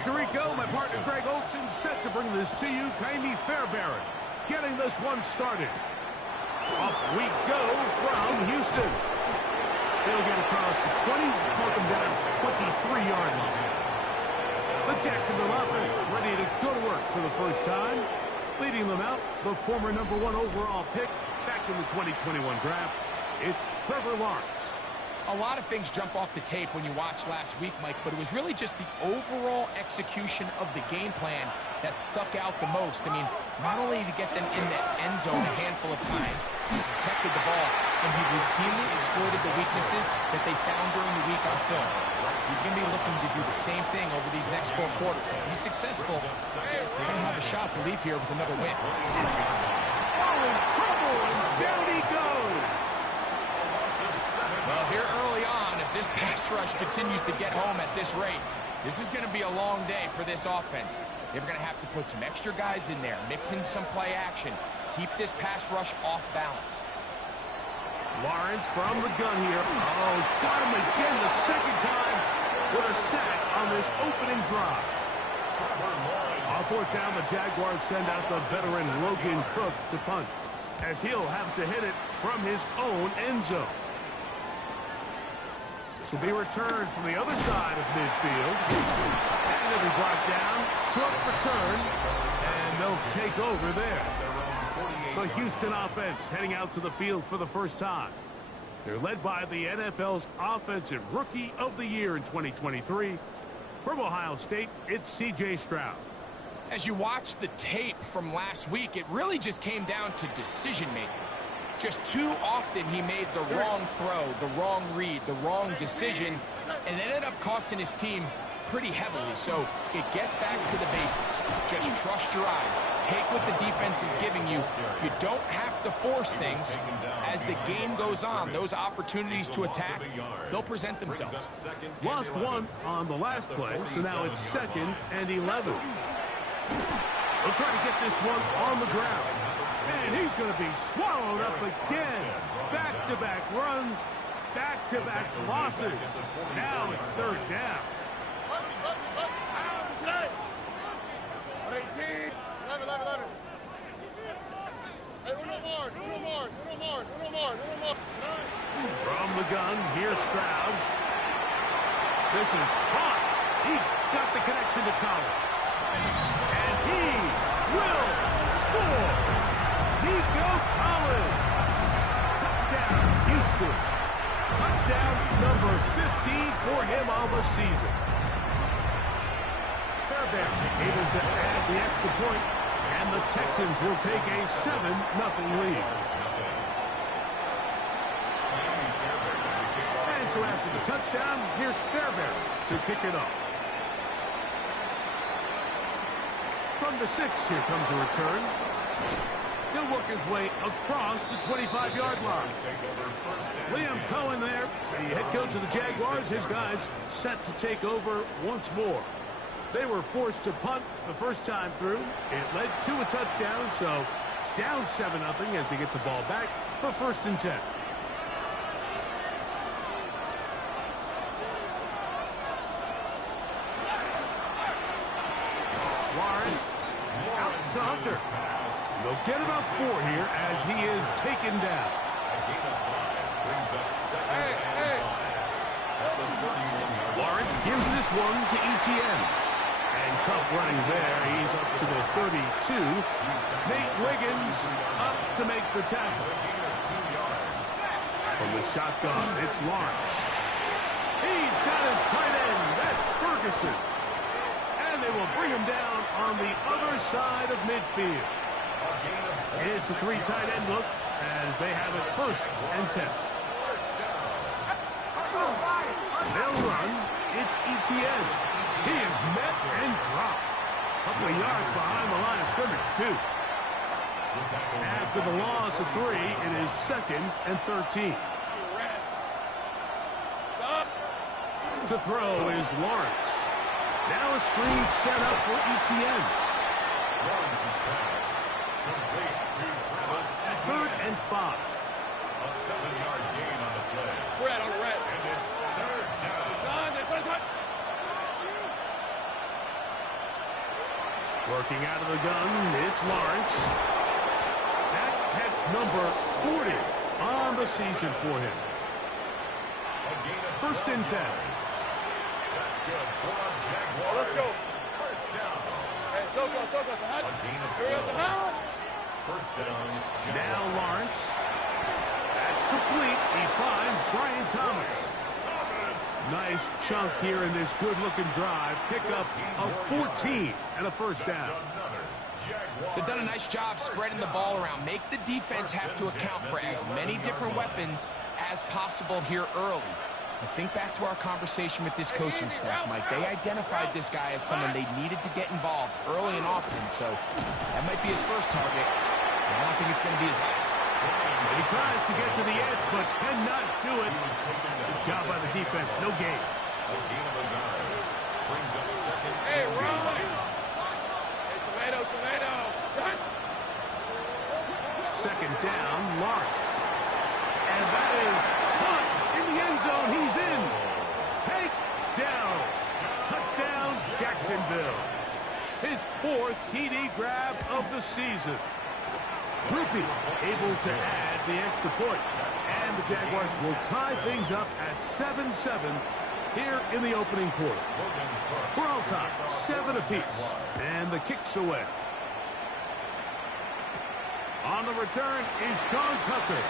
Puerto Rico, my partner Greg Olson set to bring this to you. Jaime Fairbairn getting this one started. Off we go from Houston. He'll get across the 20, mark him down to the 23-yard line. The Jacksonville offense ready to go to work for the first time. Leading them out, the former #1 overall pick back in the 2021 draft. It's Trevor Lawrence. A lot of things jump off the tape when you watch last week, Mike, but it was really just the overall execution of the game plan that stuck out the most. I mean, not only to get them in the end zone a handful of times, he protected the ball, and he routinely exploited the weaknesses that they found during the week on film. He's going to be looking to do the same thing over these next 4 quarters. If he's successful, they're going to have a shot to leave here with another win. Oh, in trouble, and down he goes. Well, here early on, if this pass rush continues to get home at this rate, this is going to be a long day for this offense. They're going to have to put some extra guys in there, mix in some play action, keep this pass rush off balance. Lawrence from the gun here. Oh, got him again the second time with a sack on this opening drive. On 4th down, the Jaguars send out the veteran Logan Cook to punt, as he'll have to hit it from his own end zone. This will be returned from the other side of midfield. And it'll be brought down. Short return. And they'll take over there. The Houston offense heading out to the field for the first time. They're led by the NFL's Offensive Rookie of the Year in 2023. From Ohio State, it's C.J. Stroud. As you watch the tape from last week, it really just came down to decision-making. Just too often he made the wrong throw, the wrong read, the wrong decision, and ended up costing his team pretty heavily. So it gets back to the basics. Just trust your eyes. Take what the defense is giving you. You don't have to force things. As the game goes on, those opportunities to attack, they'll present themselves. Lost one on the last play, so now it's 2nd and 11. They'll try to get this one on the ground. And he's going to be swallowed up again. Back-to-back runs, back-to-back losses. Now it's 3rd down. From the gun, here's Stroud. This is caught. He got the connection to Collins. And he will score. Nico Collins. Touchdown, Houston. Touchdown number 50 for him on the season. Fairbairn able to add the extra point, and the Texans will take a 7-0 lead. And so after the touchdown, here's Fairbairn to kick it off. From the 6, here comes a return. He'll work his way across the 25-yard line. Liam Cohen there, the head coach of the Jaguars. His guys set to take over once more. They were forced to punt the first time through. It led to a touchdown, so down 7-0 as they get the ball back for 1st and 10. Lawrence out to Hunter. They'll get about 4 here as he is taken down. Lawrence gives this one to Etienne. And tough running there. He's up to the 32. Nate Wiggins up to make the tackle. From the shotgun, it's Lawrence. He's got his tight end. That's Ferguson. And they will bring him down on the other side of midfield. Here's the 3 tight end look as they have it 1st and 10. They'll run. It's Etienne. He is met and dropped. A couple of yards behind the line of scrimmage, too. After the loss of 3, it is 2nd and 13. To throw is Lawrence. Now a screen set up for Etienne. 3rd and 5. A 7-yard gain on the play. Red on the red. And it's 3rd down. Working out of the gun, it's Lawrence. That catch number 40 on the season for him. First and 10. That's good for our Jaguars. Let's go. First down. Hey, Soko. A gain of 12. First down, Jaguars. Now Lawrence. That's complete. He finds Brian Thomas. Nice chunk here in this good-looking drive. Pickup of 14 and a first down. They've done a nice job spreading the ball around. Make the defense have to account for as many different weapons as possible here early. I think back to our conversation with this coaching staff, Mike. They identified this guy as someone they needed to get involved early and often, so that might be his first target. But I don't think it's going to be his last. He tries to get to the edge, but cannot do it. Good job by the defense. No gain. A gain of 9. Brings up second. Hey, run! Hey, tomato. Second down, Lawrence. And that is caught in the end zone. He's in. Take down. Touchdown, Jacksonville. His 4th TD grab of the season. Rupi able to add the extra point. And the Jaguars will tie things up at 7-7 here in the opening quarter. We're all tied, 7 apiece. And the kick's away. On the return is Sean Tucker.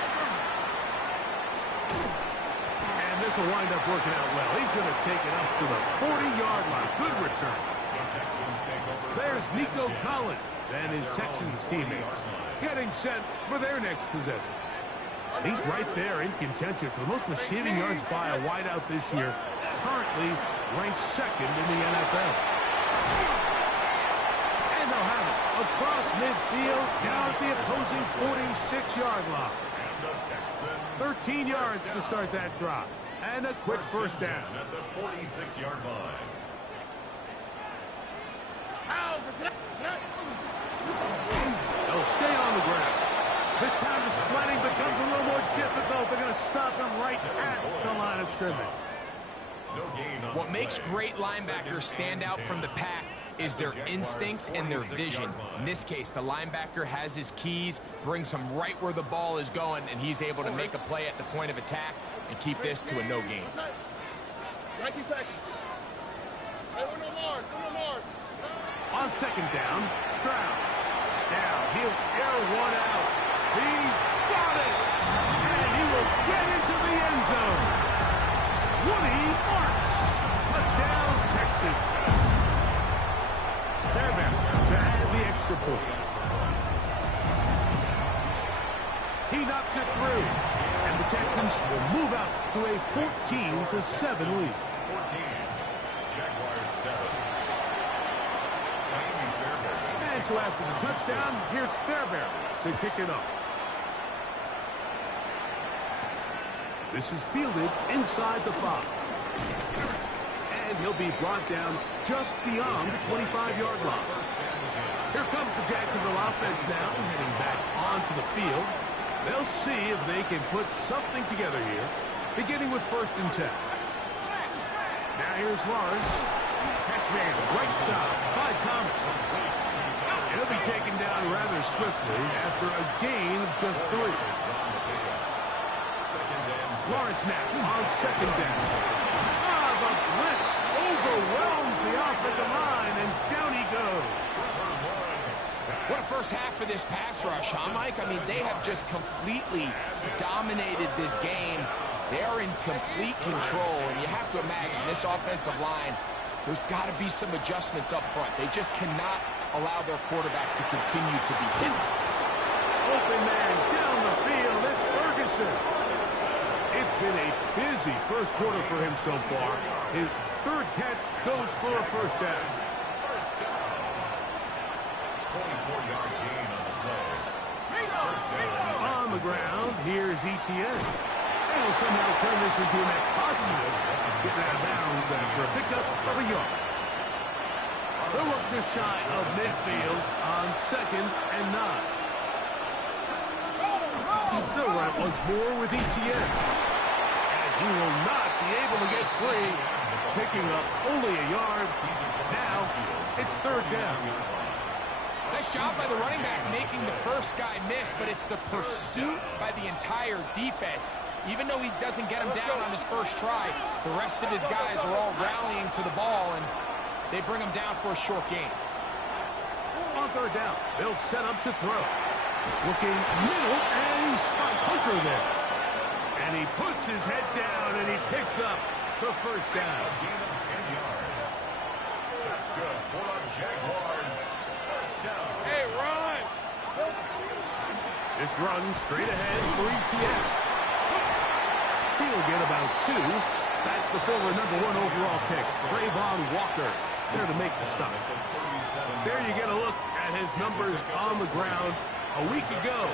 And this will wind up working out well. He's going to take it up to the 40-yard line. Good return. There's Nico Collins and his Texans teammates getting set for their next possession. He's right there in contention for the most receiving yards by a wideout this year, currently ranked 2nd in the NFL. And they'll have it across midfield down at the opposing 46-yard line. 13 yards to start that drive. And a quick first down. At the 46-yard line. They'll stay on the ground. This time the sledding becomes a little more difficult. They're going to stop him right at the line of scrimmage. What makes great linebackers stand out from the pack is their instincts and their vision. In this case, the linebacker has his keys, brings him right where the ball is going, and he's able to make a play at the point of attack and keep this to a no gain. On second down, Stroud. Now he'll air one out. He's got it! And he will get into the end zone. Woody marks. Touchdown, Texans. Fairbairn to add the extra point. He knocks it through. And the Texans will move out to a 14-7 lead. 14. Jaguars 7. And so after the touchdown, here's Fairbairn to kick it off. This is fielded inside the 5. And he'll be brought down just beyond the 25-yard line. Here comes the Jacksonville offense now, heading back onto the field. They'll see if they can put something together here, beginning with 1st and 10. Now here's Lawrence. Catch made right side by Thomas. He'll be taken down rather swiftly after a gain of just 3. Lawrence now on second down. The blitz overwhelms the offensive line, and down he goes. What a first half for this pass rush, huh, Mike? I mean, they have just completely dominated this game. They are in complete control, and you have to imagine this offensive line, there's got to be some adjustments up front. They just cannot allow their quarterback to continue to be hit. Open man down the field. It's Ferguson. It's been a busy first quarter for him so far. His 3rd catch goes for a first down. 24-yard gain on the play. On the ground, here's Etienne. They will somehow turn this into a net positive. Get out of bounds after a pickup of a yard. They'll look just shy of midfield on 2nd and 9. They'll run it once more with Etienne. And he will not be able to get free. Picking up only a yard. Now it's 3rd down. Nice job by the running back making the first guy miss, but it's the pursuit by the entire defense. Even though he doesn't get him down on his first try, the rest of his guys are all rallying to the ball, and they bring him down for a short gain. On third down, they'll set up to throw. Looking middle, and he spots Hunter there. And he puts his head down, and he picks up the first down. Gain of 10 yards. That's good for the Jaguars. First down. Hey, run! This run straight ahead for ETN. He'll get about 2. That's the former #1 overall pick, Trayvon Walker, there to make the stop. There you get a look at his numbers on the ground a week ago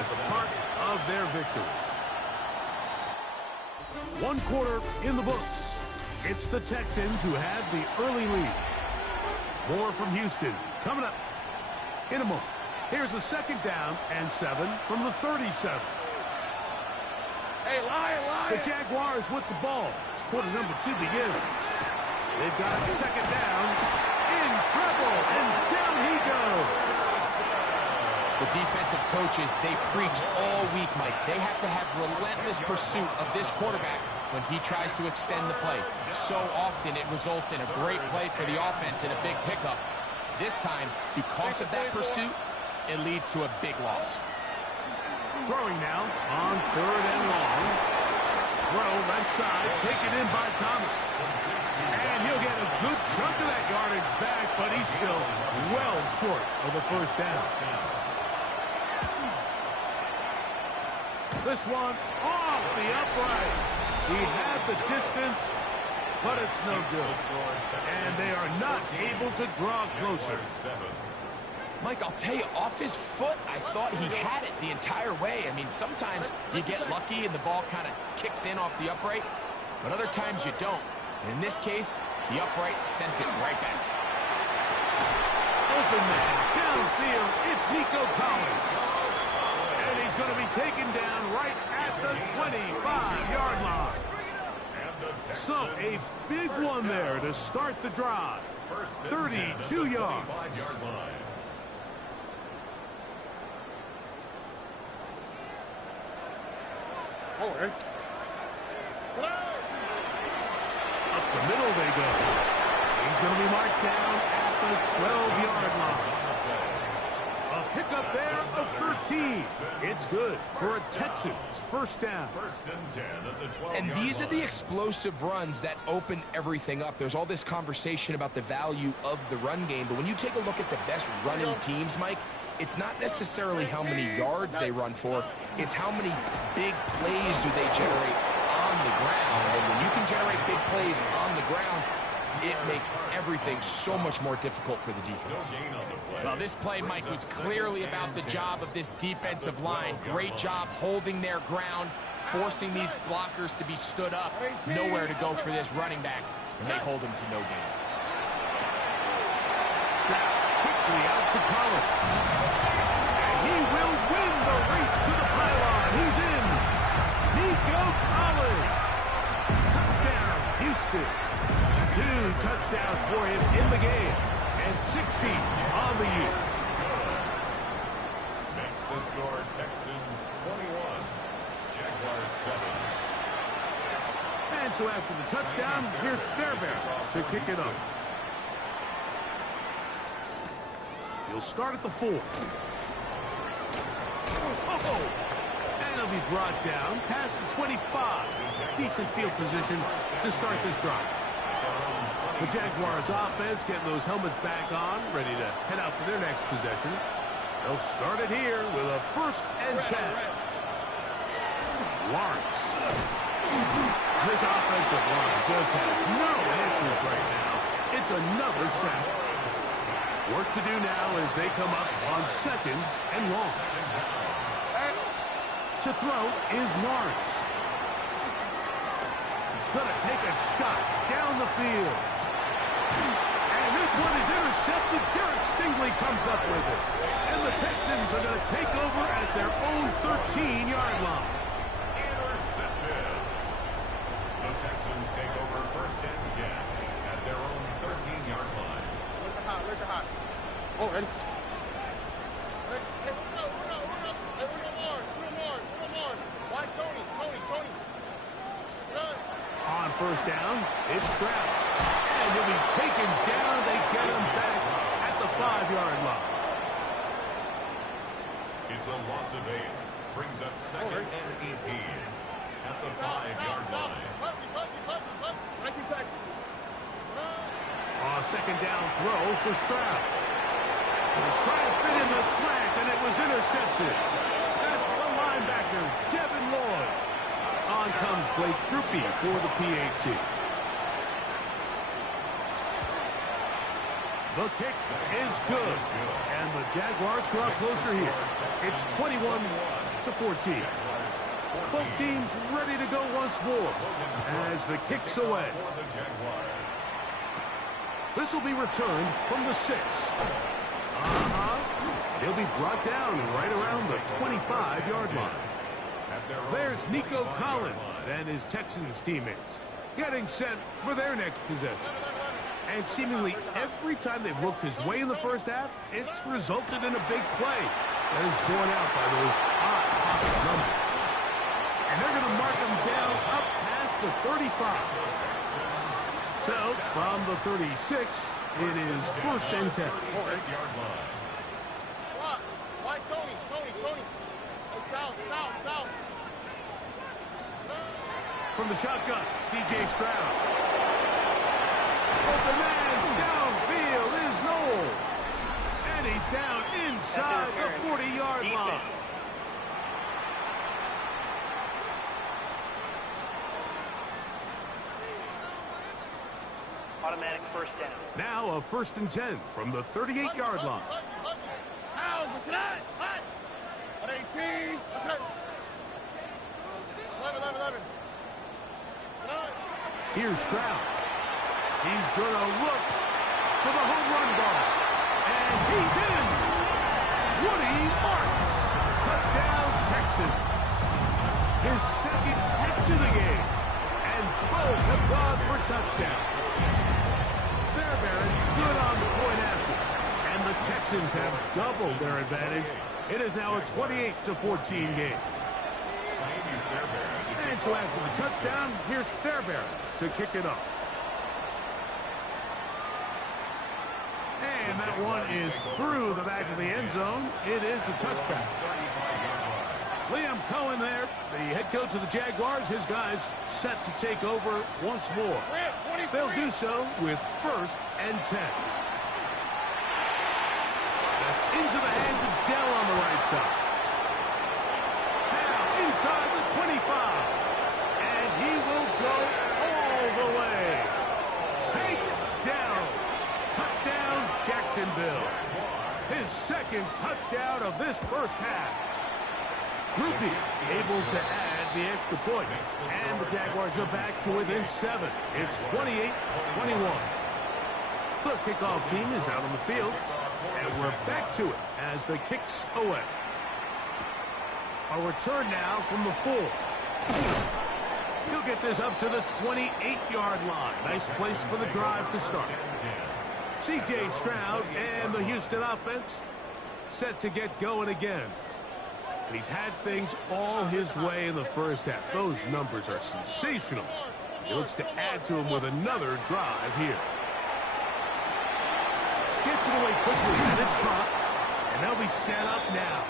as a part of their victory. 1 quarter in the books. It's the Texans who have the early lead. More from Houston coming up in a moment. Here's a 2nd down and 7 from the 37. Hey, Lion! The Jaguars with the ball. It's quarter number 2 begins. They've got 2nd down. In trouble, and down he goes. The defensive coaches, they preach all week, Mike. They have to have relentless pursuit of this quarterback when he tries to extend the play. So often it results in a great play for the offense and a big pickup. This time, because of that pursuit, it leads to a big loss. Throwing now on 3rd and long. Throw left side, taken in by Thomas. And he'll get a good chunk of that yardage back, but he's still well short of the first down. This one off the upright. He had the distance, but it's no good. And they are not able to draw closer. Mike, I'll tell you, off his foot, I thought he had it the entire way. I mean, sometimes you get lucky and the ball kind of kicks in off the upright, but other times you don't. And in this case, the upright sent it right back. Open man, downfield, it's Nico Collins. And he's going to be taken down right at the 25-yard line. So a big one there to start the drive. 32 yards. Forward. Up the middle they go. He's going to be marked down at the 12-yard line. A pickup there of 13. It's good for a Texans first down. First and 10 at the 12-yard And these are the explosive runs that open everything up. There's all this conversation about the value of the run game, but when you take a look at the best running teams, Mike, it's not necessarily how many yards they run for, it's how many big plays do they generate on the ground. And when you can generate big plays on the ground, it makes everything so much more difficult for the defense. Well, this play, Mike, was clearly about the job of this defensive line. Great job holding their ground, forcing these blockers to be stood up. Nowhere to go for this running back, and they hold him to no gain. Quickly out to Collins. And he will win the race to the pylon. He's in. Nico Collins. Touchdown, Houston. 2 touchdowns for him in the game. And 60 on the year. Makes the score Texans 21. Jaguars 7. And so after the touchdown, here's Fairbairn to kick it up. He'll start at the 4. Oh! And he'll be brought down past the 25. Decent field position to start this drive. The Jaguars offense getting those helmets back on, ready to head out for their next possession. They'll start it here with a 1st and 10. Lawrence. This offensive line just has no answers right now. It's another sack. Work to do now as they come up on 2nd and long. To throw is Lawrence. He's going to take a shot down the field. And this one is intercepted. Derek Stingley comes up with it. And the Texans are going to take over at their own 13-yard line. Intercepted. The Texans take over 1st and 10 at their own 13-yard line. Where's the hot? Forward. first down, it's Stroud. And he'll be taken down. They get him back at the 5-yard line. It's a loss of 8. Brings up second and 18 at the 5-yard line. Second down throw for Stroud. He'll try to fit in the slant, and it was intercepted. That's the linebacker, Devin Lloyd. On comes Blake Grupe for the PAT. The kick is good, and the Jaguars draw closer here. It's 21-14. Both teams ready to go once more as the kick's away. This will be returned from the 6. He'll be brought down right around the 25-yard line. There's Nico Collins and his Texans teammates getting set for their next possession. And seemingly every time they've looked his way in the first half, it's resulted in a big play that is drawn out by those odd numbers. And they're going to mark him down up past the 35. So, from the 36, it is first and 10. From the shotgun, C.J. Stroud. Open man downfield is Noel. And he's down inside the 40-yard line. Automatic first down. Now a first and 10 from the 38-yard line. What's that? 18. What's that? 11. Here's Stroud. He's going to look for the home run ball. And he's in. Woody Marks. Touchdown, Texans. His second catch of the game. And both have gone for touchdowns. Fairbairn good on the point after. And the Texans have doubled their advantage. It is now a 28-14 game. And so after the touchdown, here's Fairbairn to kick it off. And that one is through the back of the end zone. It is a touchback. Liam Cohen there, the head coach of the Jaguars. His guys set to take over once more. They'll do so with first and 10. That's into the hands of Dell on the right side. Now inside the 25. And he will go all the way. Take down. Touchdown, Jacksonville. His second touchdown of this first half. Grupe able to add the extra point. And the Jaguars are back to within 7. It's 28-21. The kickoff team is out on the field. And we're back to it as the kick's away. A return now from the 4. He'll get this up to the 28-yard line. Nice place for the drive to start. C.J. Stroud and the Houston offense set to get going again. And he's had things all his way in the first half. Those numbers are sensational. He looks to add to them with another drive here. Gets it away quickly, and it's caught. And they'll be set up now.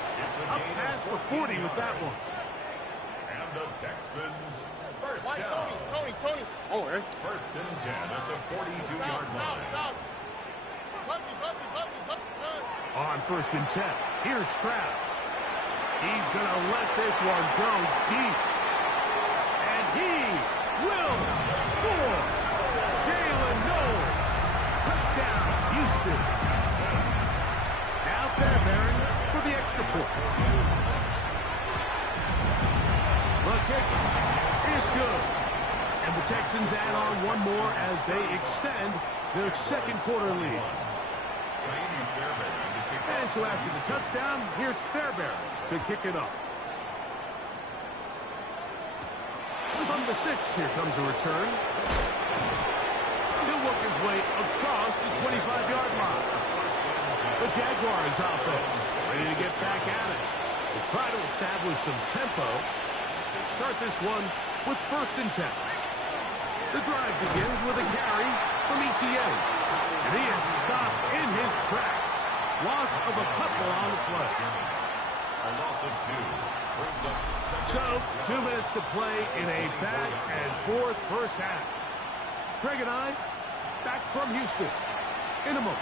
Up past the 40 with that one. And the Texans first down. Tony. First and 10 at the 42-yard line. On first and 10, here's Stroud. He's going to let this one go deep. And he will score. Jalen Noel. Touchdown, Houston. Now Fairbairn for the extra point. The kick is good. And the Texans add on one more as they extend their second quarter lead. And so after the touchdown, here's Fairbairn to kick it off. From the 6, here comes a return. He'll work his way across the 25-yard line. The Jaguars offense ready to get back at it. They'll try to establish some tempo as they start this one with first and 10. The drive begins with a carry from ETA. And he is stopped in his tracks. Loss of a couple on the play. A loss of 2 brings up So, 2 minutes to play in a back-and-forth first half. Greg and I, back from Houston in a moment.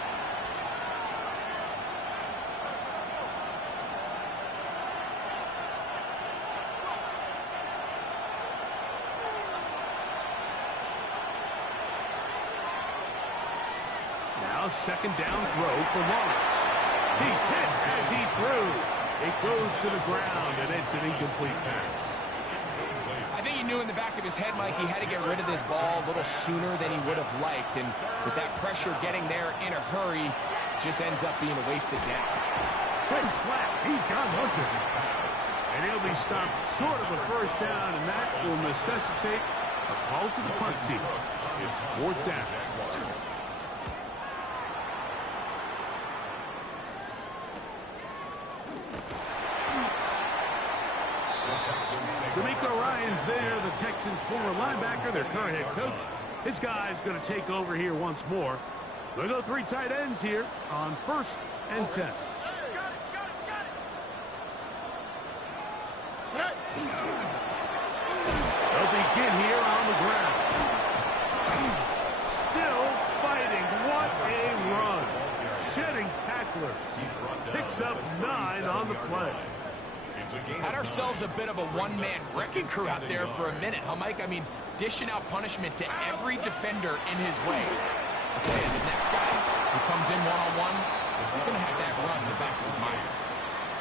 Now, second down throw for Lawrence. He's hit as he throws. It goes to the ground, and it's an incomplete pass. I think he knew in the back of his head, Mike, he had to get rid of this ball a little sooner than he would have liked. And with that pressure getting there in a hurry, just ends up being a wasted down. Quick slap. He's got Hunter. And he'll be stopped short of a first down, and that will necessitate a call to the punt team. It's 4th down. D'Amico Ryan's there, the Texans' former linebacker, their current head coach. His guy's going to take over here once more. They'll go 3 tight ends here on 1st and 10. They'll begin here on the ground. Still fighting. What a run. Shedding tacklers. Picks up 9 on the play. Had ourselves a bit of a one-man wrecking crew out there for a minute, huh, Mike? I mean, dishing out punishment to every defender in his way. I'll tell you, the next guy who comes in one-on-one, he's going to have that run in the back of his mind.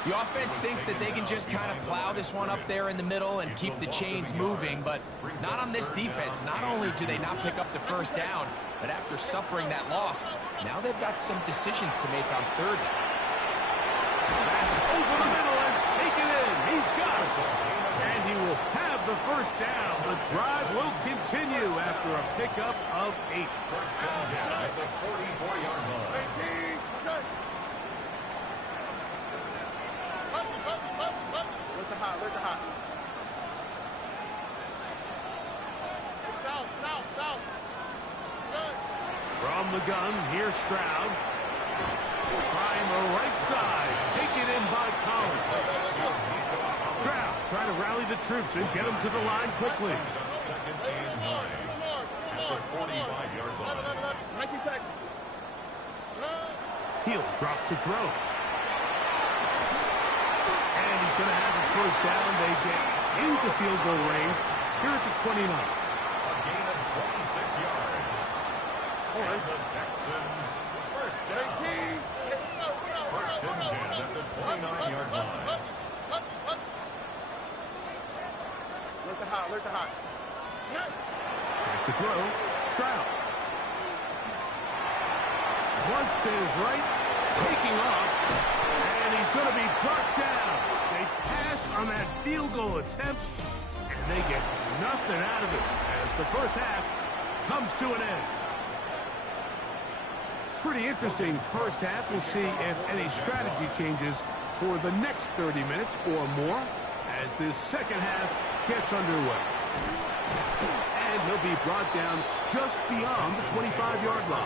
The offense thinks that they can just kind of plow this one up there in the middle and keep the chains moving, but not on this defense. Not only do they not pick up the first down, but after suffering that loss, now they've got some decisions to make on 3rd down. Over the middle and take it in. He's got it. And he will have the first down. The drive will continue after a pickup of 8. First down at the 44-yard line. Let the hot. South. From the gun, here's Stroud. Trying the right side. Taken in by Collins. Stroud trying to rally the troops and get them to the line quickly. Second and 9 at the 45-yard line. He'll drop to throw. And he's going to have a first down. They get into field goal range. Here at the 29. A gain of 26 yards. And the Texans first down. First and 10 at the 29-yard line. Let the hot. Back to throw. Stroud. Once to his right. Taking off. And he's going to be brought down. They pass on that field goal attempt. And they get nothing out of it as the first half comes to an end. Pretty interesting first half. We'll see if any strategy changes for the next 30 minutes or more as this second half gets underway. And he'll be brought down just beyond the 25-yard line.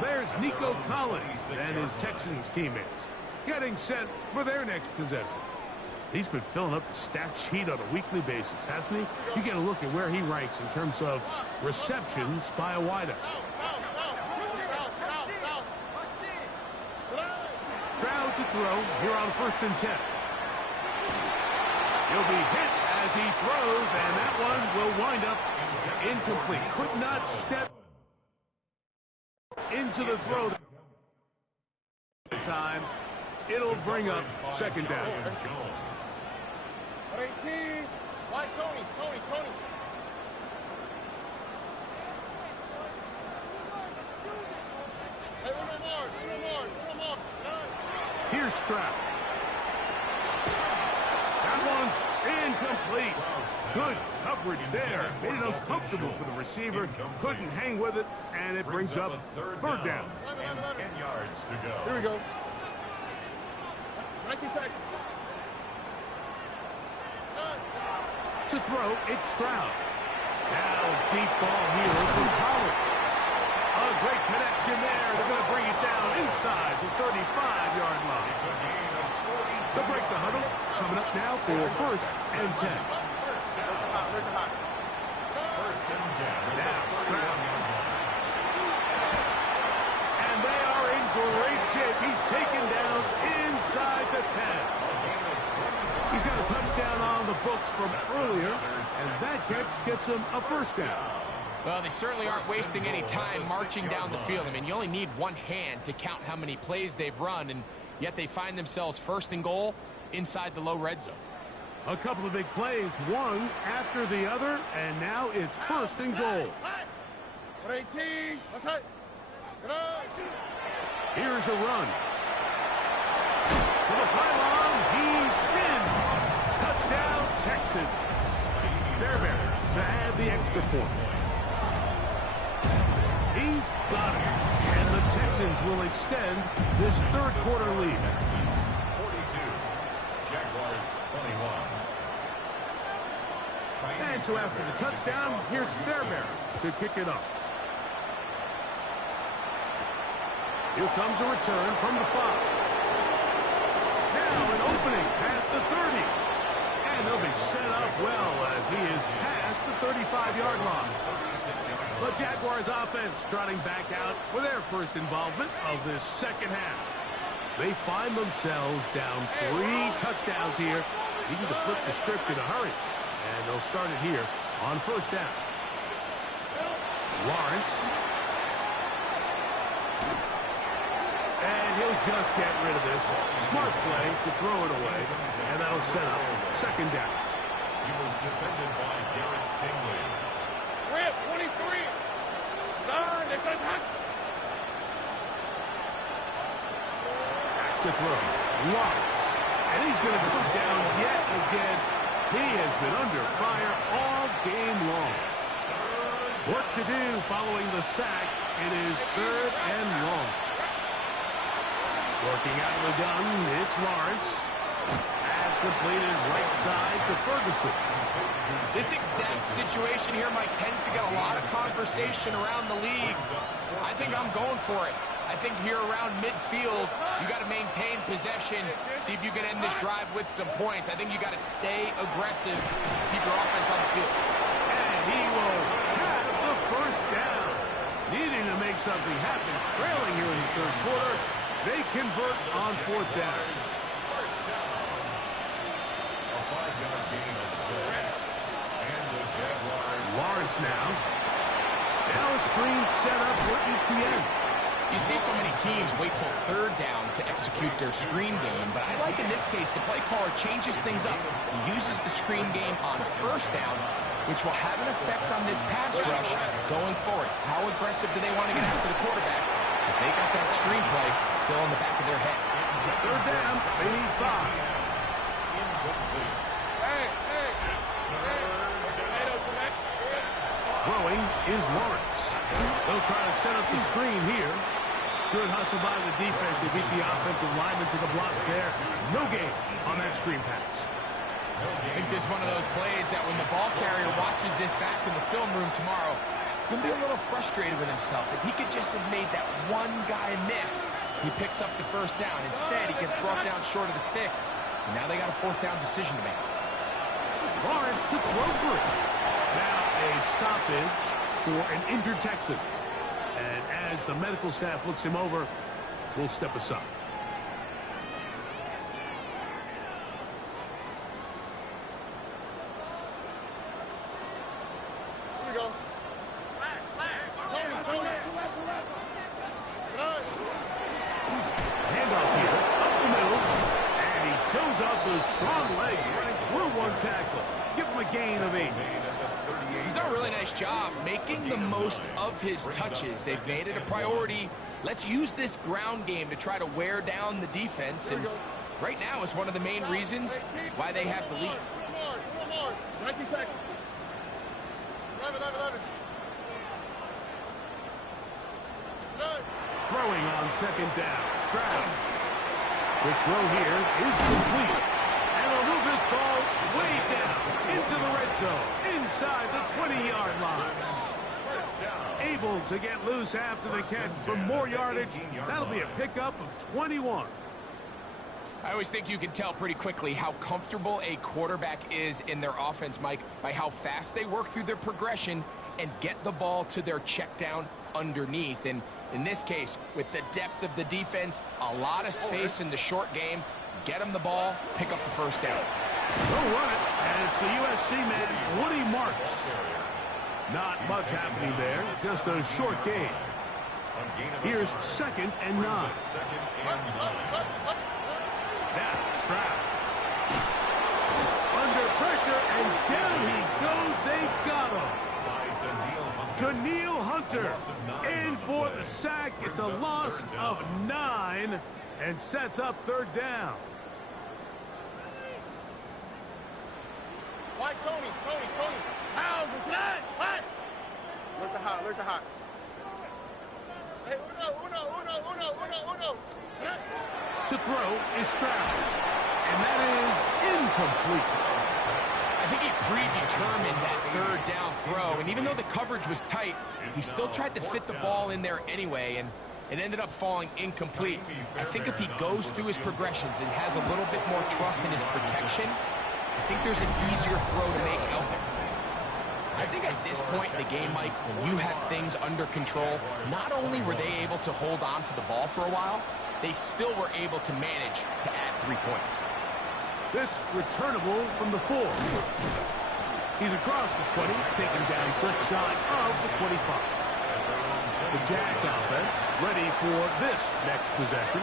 There's Nico Collins and his Texans teammates getting set for their next possession. He's been filling up the stat sheet on a weekly basis, hasn't he? You get a look at where he ranks in terms of receptions by a wideout. Stroud to throw here on 1st and 10. He'll be hit as he throws, and that one will wind up incomplete. Could not step into the throw. Time. It'll bring up second down. 18. Why Tony? Hey, one more. Here's Stroud. That one's incomplete. Good coverage there. Made it uncomfortable for the receiver. Couldn't hang with it, and it brings up 3rd down. And 10 yards to go. Here we go. 19 Texans. To throw, it's Stroud. Now deep ball here from Pollard. A great connection there. They're going to bring it down inside the 35-yard line. It's a gain of 42 They'll break the huddle. Coming up now for first and 10. First down. First and 10. Now, Stroud. And they are in great shape. He's taken down inside the 10. He's got a touchdown on the books from earlier, and that catch gets him a first down. Well, they certainly aren't wasting any time marching down the field. I mean, you only need one hand to count how many plays they've run, and yet they find themselves first and goal inside the low red zone. A couple of big plays, one after the other, and now it's first and goal. 118. Let's hit. Here's a run. To the pylon, he's in. Touchdown, Texans. Fairbairn to add the extra point. He's got it. And the Texans will extend this third quarter lead. 42. Jaguars 21. And so after the touchdown, here's Fairbairn to kick it up. Here comes a return from the 5. Now an opening past the 30. And they'll be set up well as he is past the 35-yard line. The Jaguars offense trotting back out for their first involvement of this second half. They find themselves down 3 touchdowns here, needing to flip the script in a hurry. And they'll start it here on first down. Lawrence. And he'll just get rid of this. Smart play to throw it away. And that'll set up second down. He was defended by Garrett Stingley. Rip, 23. Back to throw. Lawrence. And he's going to go down yet again. He has been under fire all game long. Work to do following the sack. It is third and long. Working out of the gun, it's Lawrence. Has completed right side to Ferguson. This exact situation here, Mike, tends to get a lot of conversation around the league. I think I'm going for it. I think here around midfield, you got to maintain possession, see if you can end this drive with some points. I think you got to stay aggressive, keep your offense on the field. And he will have the first down. Needing to make something happen, trailing here in the third quarter. They convert on fourth down. First down. A 5-yard gain of 4. And the Jaguars. Lawrence now. Now a screen set up for ETN. You see so many teams wait till third down to execute their screen game, but I like in this case the play caller changes things up. He uses the screen game on first down, which will have an effect on this pass rush going forward. How aggressive do they want to get after the quarterback? Because they got that screen play still in the back of their head. Third down, they need 5. Incomplete. Throwing is Lawrence. They'll try to set up the screen here. Good hustle by the defense to beat the offensive lineman to the blocks there. No gain on that screen pass. I think this is one of those plays that when the ball carrier watches this back in the film room tomorrow, he's going to be a little frustrated with himself. If he could just have made that one guy miss, he picks up the first down. Instead, he gets brought down short of the sticks. And now they got a fourth down decision to make. Lawrence to throw for it. Now a stoppage for an injured Texan. And as the medical staff looks him over, we'll step aside. Here we go. Handoff here, up the middle. And he shows off those strong legs running through one tackle. Give him a gain of 8. He's done a really nice job making the most of his touches. They've made it a priority. Let's use this ground game to try to wear down the defense. And right now is one of the main reasons why they have the lead. 19 Texas. 11. Throwing on second down. Stroud. The throw here is complete. And they'll move this ball way down into the red zone, inside the 20-yard line. Able to get loose after the catch for more yardage. That'll be a pickup of 21. I always think you can tell pretty quickly how comfortable a quarterback is in their offense, Mike, by how fast they work through their progression and get the ball to their check down underneath. And in this case, with the depth of the defense, a lot of space in the short game, get them the ball, pick up the first down. They'll run it, and it's the USC man, Woody Marks. Not much happening there, just a short gain. Here's 2nd and 9. Now, Stroud. Under pressure, and down he goes. They got him. Daniil Hunter in for the sack. It's a loss of 9 and sets up 3rd down. Why, Tony? How was that? What? Look the hot. Hey, uno. To throw is Stroud, and that is incomplete. I think he predetermined that 3rd down throw, and even though the coverage was tight, he still tried to fit the ball in there anyway, and it ended up falling incomplete. I think if he goes through his progressions and has a little bit more trust in his protection, I think there's an easier throw to make out there. I think at this point in the game, Mike, when you have things under control, not only were they able to hold on to the ball for a while, they still were able to manage to add 3 points. This returnable from the 4. He's across the 20, taken down just shy of the 25. The JAX offense ready for this next possession.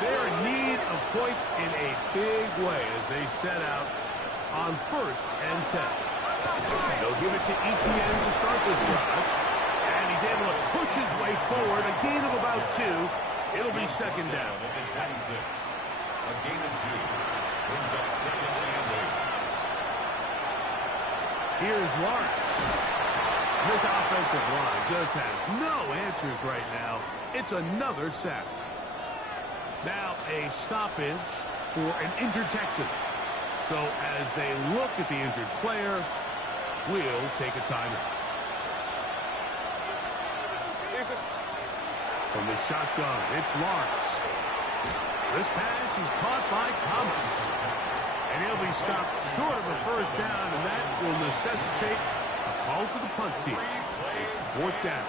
They're in need of points in a big way as they set out on 1st and 10. They'll give it to Etienne to start this drive. And he's able to push his way forward, a gain of about 2. It'll be 2nd down. A gain of 2. Brings up 2nd and 8. Here's Lawrence. This offensive line just has no answers right now. It's another sack. Now a stoppage for an injured Texan. So as they look at the injured player, we'll take a timeout. From the shotgun, it's Lawrence. This pass is caught by Thomas. And he'll be stopped short of a 1st down, and that will necessitate a call to the punt team. It's 4th down.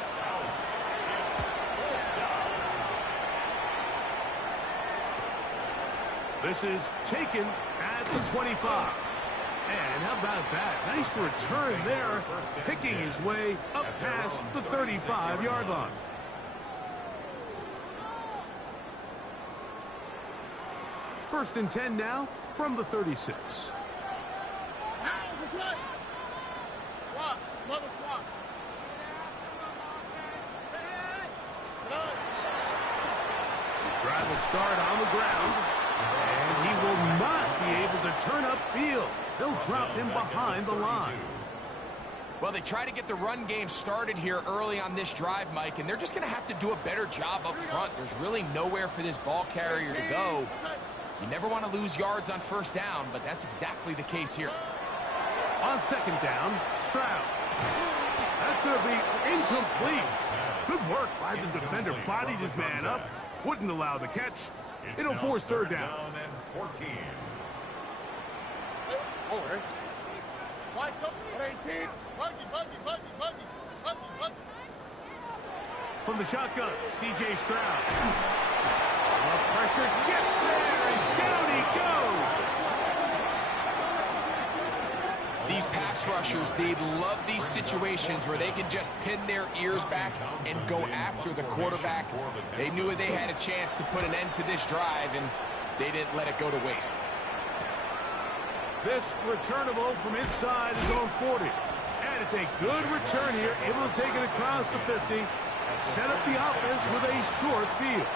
This is taken at the 25. And how about that? Nice return there, picking his way up past the 35-yard line. First and 10 now from the 36. The drive will start on the ground, and he will not be able to turn upfield. They'll drop him behind the line. Well, they try to get the run game started here early on this drive, Mike, and they're just going to have to do a better job up front. There's really nowhere for this ball carrier to go. You never want to lose yards on 1st down, but that's exactly the case here. On 2nd down, Stroud. That's going to be incomplete. Good work by the defender. Bodied his man up. Wouldn't allow the catch. It'll force 3rd down. And 14. From the shotgun, C.J. Stroud. The pressure gets there, and down he goes. These pass rushers, they love these situations where they can just pin their ears back and go after the quarterback. They knew they had a chance to put an end to this drive, and they didn't let it go to waste. This returnable from inside his own 40. And it's a good return here, able to take it across the 50. Set up the offense with a short field.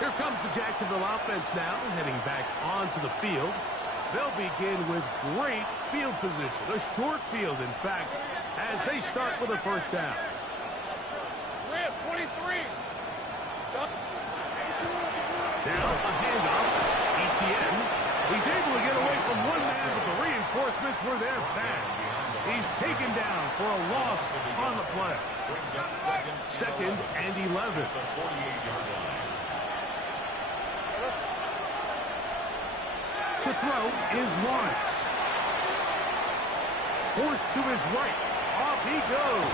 Here comes the Jacksonville offense now, heading back onto the field. They'll begin with great field position, a short field, in fact, as they start with a 1st down. Rip, 23. Now a handoff. Etienne He's able to get away from one man, but the reinforcements were there fast. He's taken down for a loss on the play. Second and 11. To throw is Lawrence. Forced to his right. Off he goes.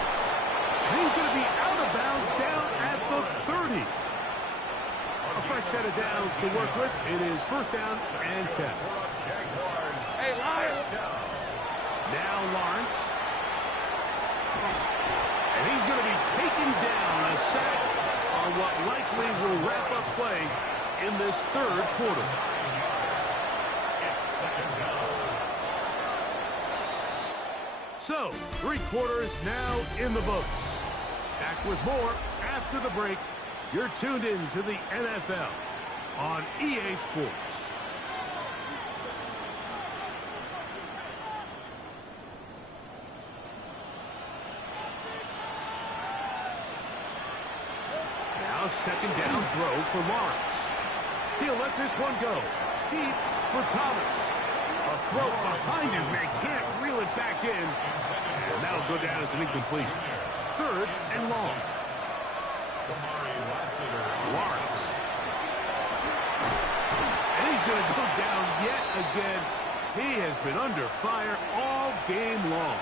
And he's going to be out of bounds down at the 30. A fresh set of downs to work with. It is first down and 10. Hey, Lawrence. Now Lawrence. And he's going to be taken down, a sack on what likely will wrap up play in this third quarter. So, 3 quarters now in the books. Back with more after the break. You're tuned in to the NFL on EA Sports. Now second down throw for Lawrence. He'll let this one go. Deep for Thomas. A throw behind his man, can't reel it back in. And that'll go down as an incompletion. Third and long. Lawrence. And he's going to go down yet again. He has been under fire all game long.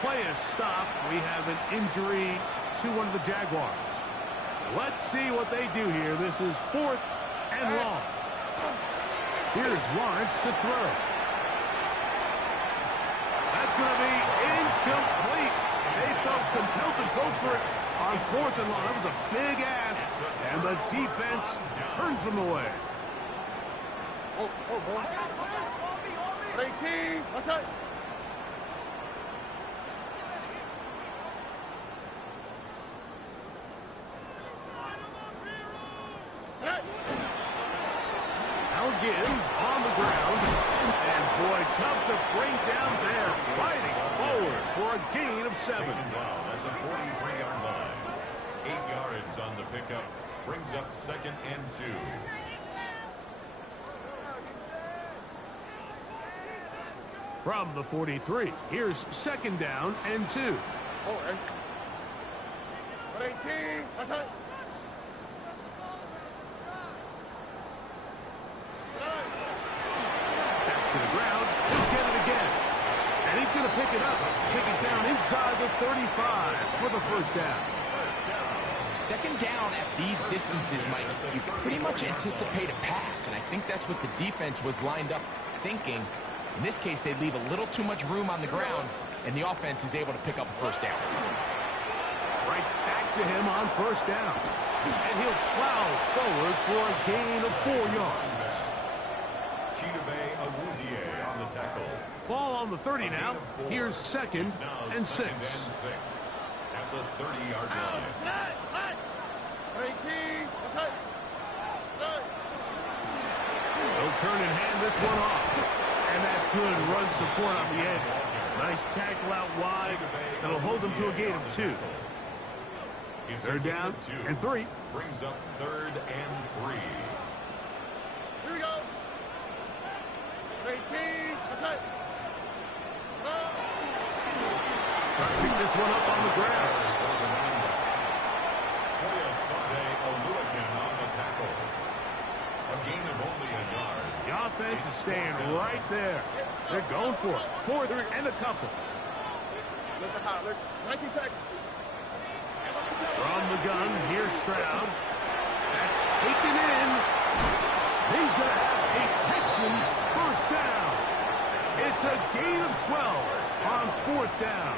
Play is stopped. We have an injury to one of the Jaguars. Let's see what they do here. This is fourth and long. Here's Lawrence to throw. That's going to be incomplete. They felt compelled to go for it on fourth and long. That was a big ask, and the defense turns them away. Oh, boy. 18. What's that? Again on the ground, and boy, tough to bring down there, fighting forward for a gain of 7. At the 43-yard line, 8 yards on the pickup, brings up second and 2. From the 43, here's second down and 2. Oh, 18. What's that? To the ground, he'll get it again. And he's going to pick it up, take it down inside the 35 for the first down. Second down at these distances, Mike, you pretty much anticipate a pass, and I think that's what the defense was lined up thinking. In this case, they leave a little too much room on the ground, and the offense is able to pick up a first down. Right back to him on first down. And he'll plow forward for a gain of 4 yards. On the tackle. Ball on the 30 now. Here's second and 6. At the 30-yard line. 18. What's that? They'll turn and hand this one off. And that's good run support on the edge. Nice tackle out wide. That'll hold them to a gain of 2. Third down and 3. Brings up third and 3. Here we go. 18. What's that? Trying to pick this one up on the ground. On the tackle. A gain of only a yard. The offense is staying right there. They're going for it. Fourth and a couple. Look at how. Look. 19 tackles. From the gun, here's Stroud. That's taken in. He's going to have a Texans first down. It's a gain of 12 on fourth down.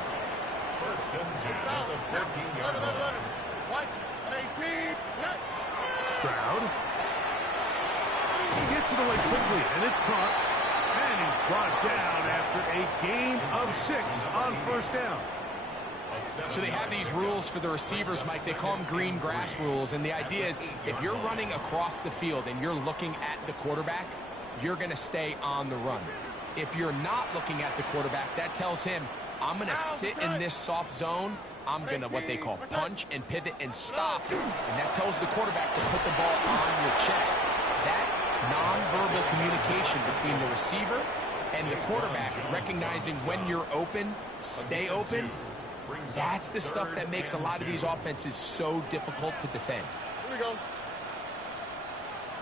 First and 10 at the 14-yard line. What? 18. Stroud. He gets it away quickly, and it's caught. And he's brought down after a gain of 6 on first down. So they have these rules for the receivers, Mike. They call them green grass rules. And the idea is if you're running across the field and you're looking at the quarterback, you're going to stay on the run. If you're not looking at the quarterback, that tells him, I'm going to sit in this soft zone. I'm going to what they call punch and pivot and stop. And that tells the quarterback to put the ball on your chest. That nonverbal communication between the receiver and the quarterback, recognizing when you're open, stay open. That's the stuff that makes a lot of these offenses so difficult to defend. Here we go.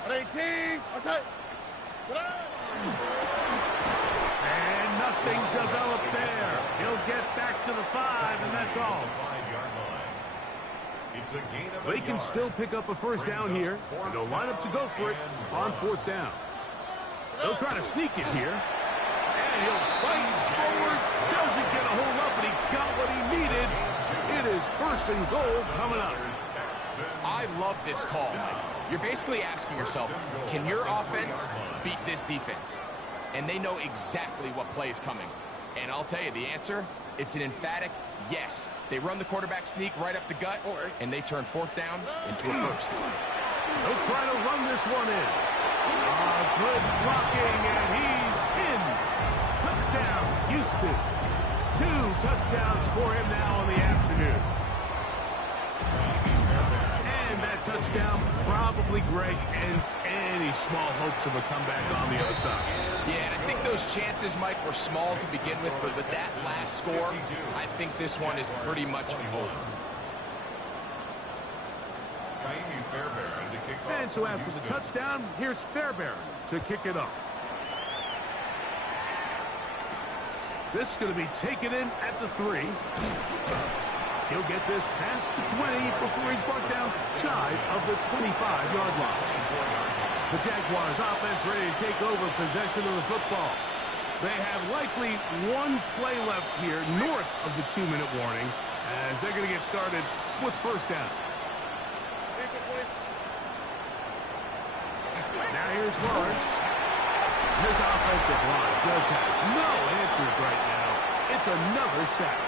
18. Outside. And nothing developed there. He'll get back to the 5, and that's all. They can still pick up a first down here, and they'll line up to go for it on 4th down. They'll try to sneak it here, and he'll fight forward. Doesn't get a hold up, but he got what he needed. It is 1st and goal coming up. I love this call. You're basically asking yourself, can your offense beat this defense? And they know exactly what play is coming. And I'll tell you the answer, it's an emphatic yes. They run the quarterback sneak right up the gut, and they turn 4th down into a 1st. They'll try to run this one in. Good blocking, and he's in. Touchdown, Houston. 2 touchdowns for him now in the afternoon. And that touchdown probably, Greg, ends any small hopes of a comeback on the other side. Yeah, and I think those chances, Mike, were small to begin with, but with that last score, I think this one is pretty much over. And so after the touchdown, here's Fairbairn to kick it off. This is going to be taken in at the 3. He'll get this past the 20 before he's brought down shy of the 25-yard line. The Jaguars offense ready to take over possession of the football. They have likely 1 play left here north of the 2-minute warning as they're going to get started with 1st down. Now here's Lawrence. This offensive line just has no answers right now. It's another sack.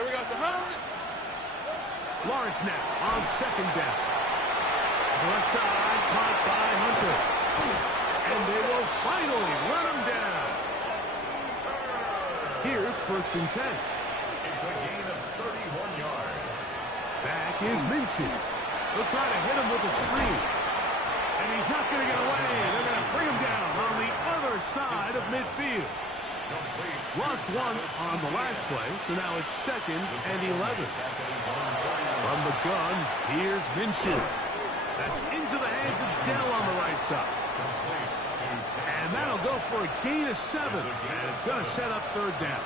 Here we go, Lawrence now on 2nd down. Left side, caught by Hunter. And they will finally run him down. Here's 1st and 10. It's a gain of 31 yards. Back is Minshew. They'll try to hit him with a screen. And he's not going to get away. They're going to bring him down on the other side of midfield. Lost 1 on the last play, so now it's 2nd and 11. From the gun, here's Minshew. That's into the hands of Dell on the right side. And that'll go for a gain of 7. And it's going to set up 3rd down.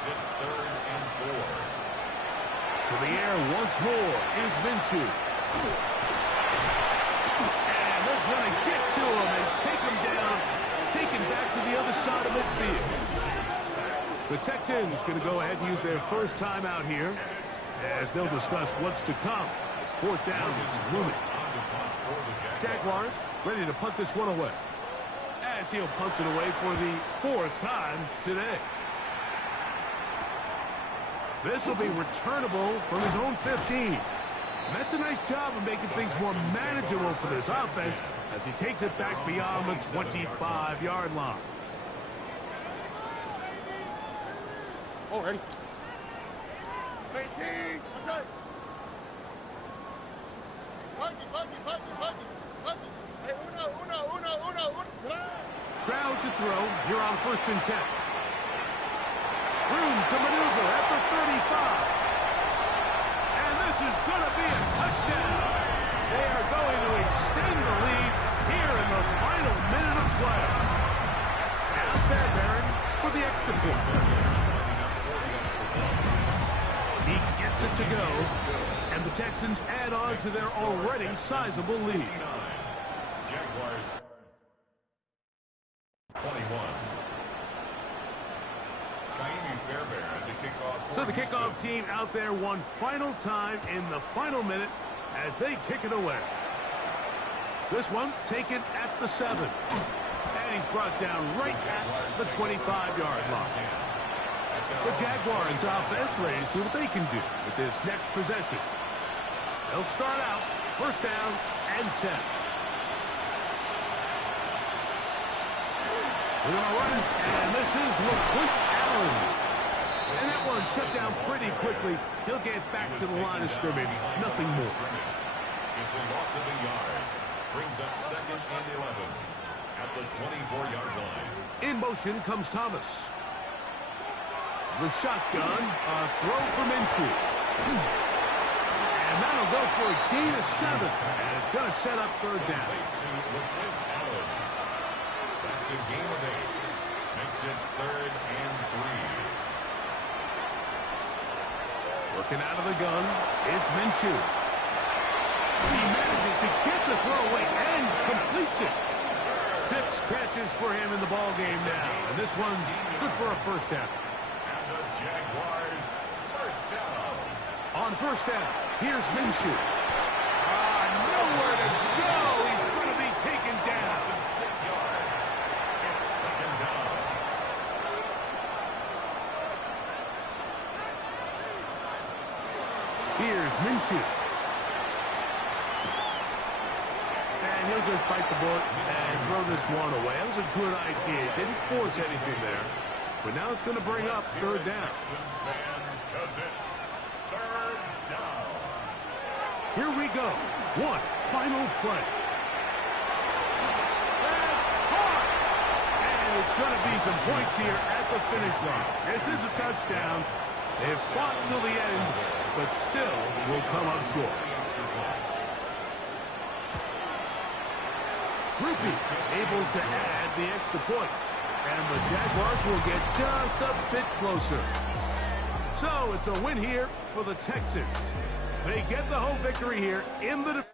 To the air once more is Minshew. And they're going to get to him and take him down, take him back to the other side of midfield. The Texans going to go ahead and use their first timeout here as they'll discuss what's to come as 4th down is looming. Jaguars ready to punt this one away as he'll punt it away for the 4th time today. This will be returnable from his own 15. And that's a nice job of making things more manageable for this offense as he takes it back beyond the 25-yard line. Already. 18. Outside. Hey, uno. Stroud to throw. Here on 1st and 10. Room to maneuver at the 35. And this is going to be a touchdown. They are going to extend the lead here in the final minute of play. Now Fairbairn for the extra point. He gets it to go, and the Texans add on to their already sizable lead. Jaguars 21. So the kickoff team out there one final time in the final minute as they kick it away. This one taken at the 7. And he's brought down right at the 25-yard line. The Jaguars offense ready to see what they can do with this next possession. They'll start out 1st down and 10. We're going to run, and this is LaQuint Allen. shut down pretty quickly. He'll get back to the line of scrimmage. Nothing more. It's a loss of a yard. Brings up 2nd and 11 at the 24-yard line. In motion comes Thomas. The shotgun, a throw from Minshew. And that'll go for a gain of 7. And it's going to set up 3rd down. That's a gain of 8. Makes it 3rd and 3. Working out of the gun, it's Minshew. He manages to get the throw away and completes it. 6 catches for him in the ball game now. And this one's good for a 1st down. And the Jaguars 1st down. On 1st down, here's Minshew. Nowhere to go. He's going to be taken down. 6 yards. It's 2nd down. Here's Minshew. And he'll just bite the bullet and throw this one away. That was a good idea. Didn't force anything there. But now it's going to bring up 3rd down. Texans fans, 'cause it's 3rd down. Here we go. One final play. That's hard. And it's going to be some points here at the finish line. This is a touchdown. They've fought till the end, but still will come up short. Rupi able to add the extra point. And the Jaguars will get just a bit closer. So it's a win here for the Texans. They get the home victory here in the